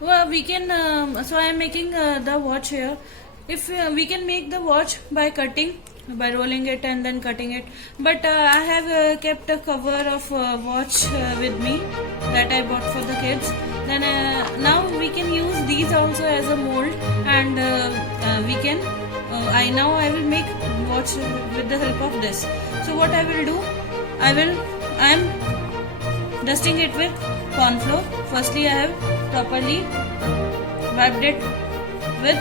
Well, we can. So I am making the watch here. If we can make the watch by cutting, by rolling it and then cutting it. But I have kept a cover of watch with me that I bought for the kids. Then now we can use these also as a mold, and we can. I will make watch with the help of this. So what I will do, I am dusting it with corn flour. Firstly, I have properly wiped it with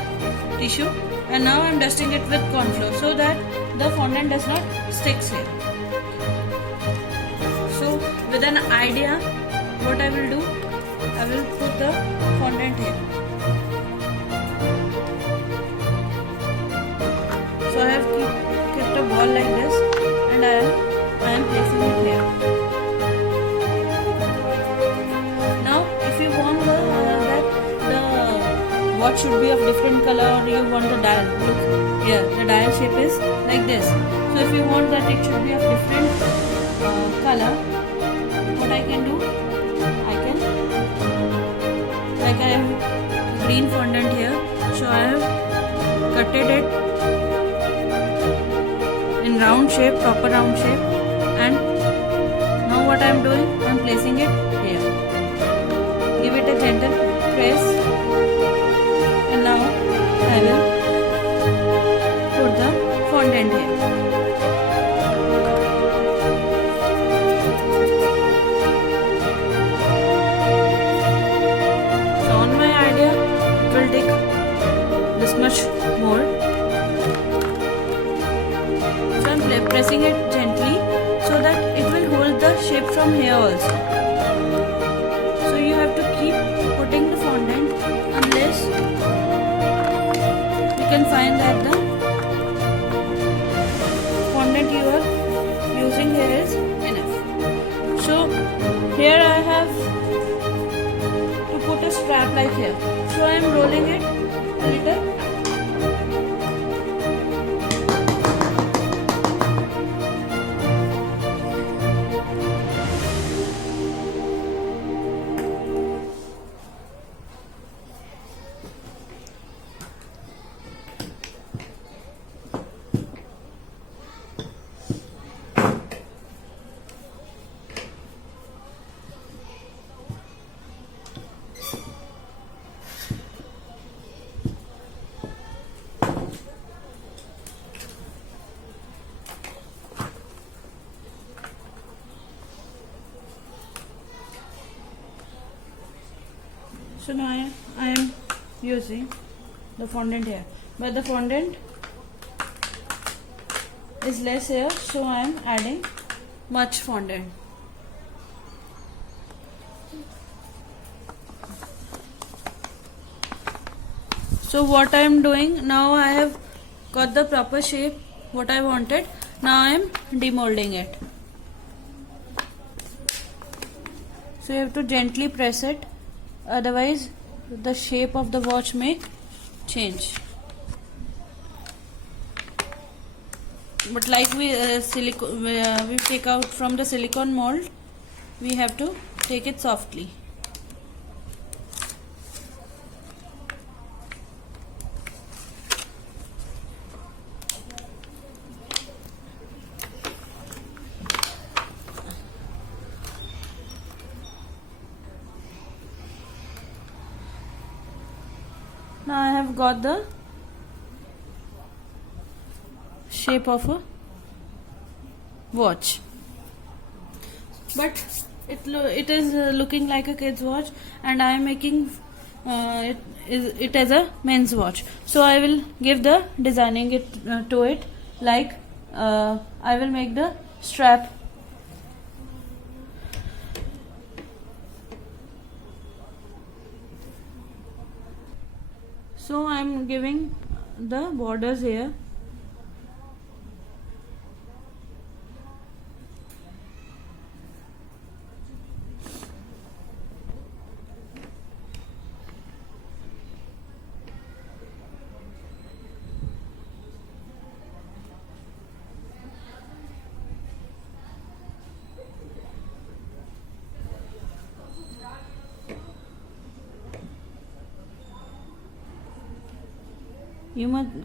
tissue, and now I am dusting it with corn flour so that the fondant does not stick here. So, with an idea, what I will do, I will put the fondant here. So I have kept a ball like this, and I am placing it here. Now, if you want that the watch should be of different color, or you want the dial, look here, the dial shape is like this. So if you want that it should be of different color, what I can do, I can, like I have green fondant here, so I have cutted it in round shape, proper round shape, and now what I am doing, I am placing it here. Give it a gentle press, and now I will put the fondant here. So on my idea, it will take this much more. So I am pressing it gently so that it will hold the shape from here also. So you have to keep putting the fondant unless you can find that the fondant you are using here is enough. So here I have to put a strap like here. So I am rolling it a little. So now I am using the fondant here, but the fondant is less here, so I am adding much fondant. So what I am doing now, I have got the proper shape what I wanted. Now I am demolding it. So you have to gently press it, otherwise the shape of the watch may change. But like we take out from the silicone mold, we have to take it softly. Now I have got the shape of a watch, but it is looking like a kid's watch, and I am making it as a men's watch. So I will give the designing it to it, like I will make the strap. So I am giving the borders here.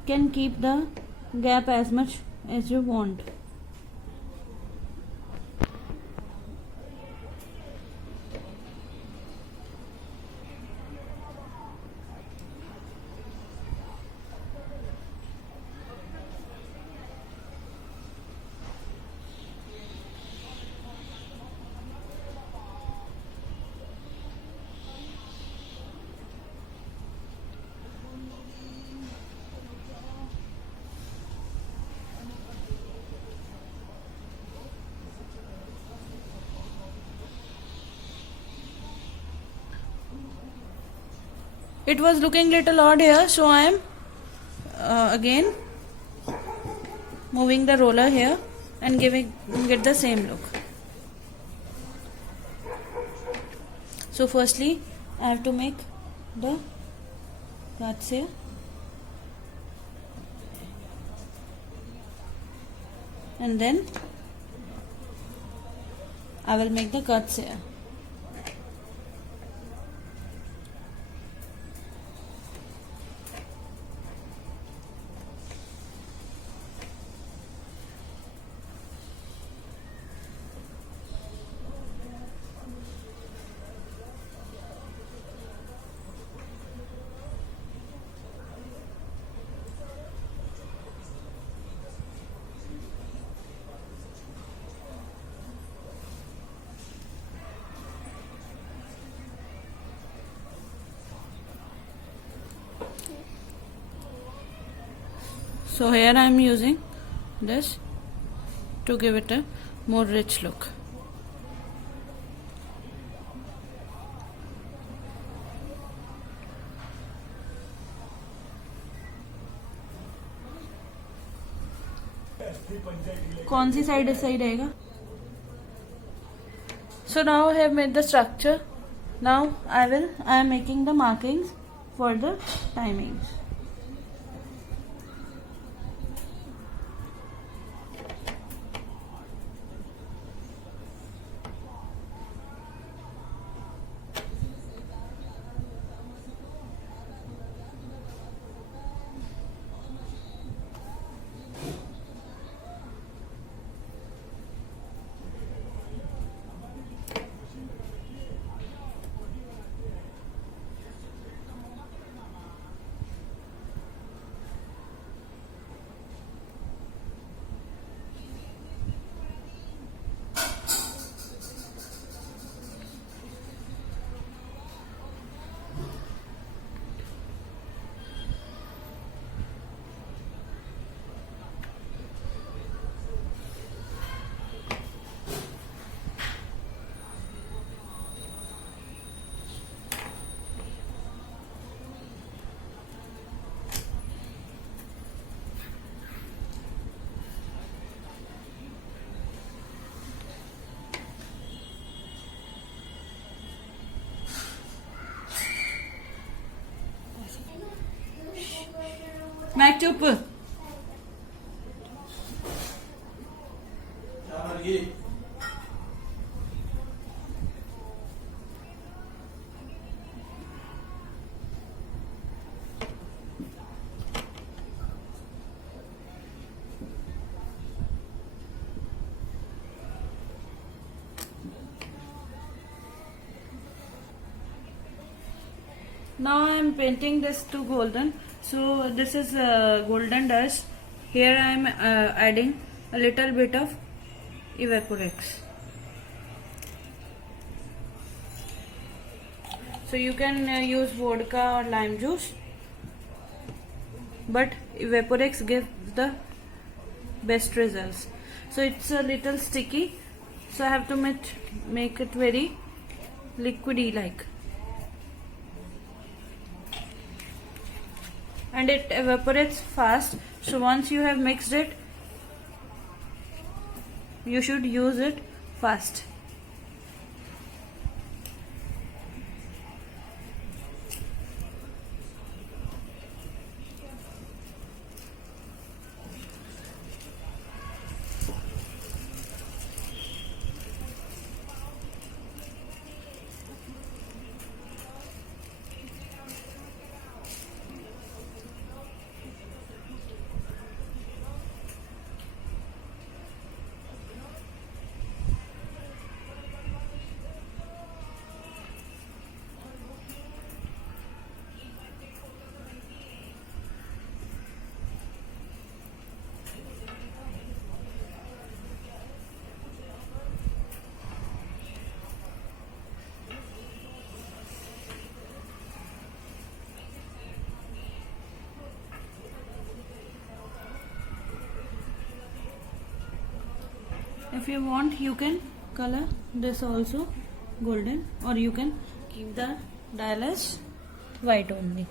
can keep the gap as much as you want. It was looking little odd here, so I am again moving the roller here and get the same look. So firstly I have to make the cuts here, and then I will make the cuts here. So here I am using this to give it a more rich look. कौन सी side सही रहेगा? So now I have made the structure. Now I am making the markings for the timings. मैं चुप. Now I am painting this to golden. So this is golden dust. Here I am adding a little bit of Evaporex. So you can use vodka or lime juice, but Evaporex gives the best results. So it's a little sticky, so I have to make it very liquidy like. And it evaporates fast, so once you have mixed it, you should use it fast. If you want, you can color this also golden, or you can keep the dial as white only.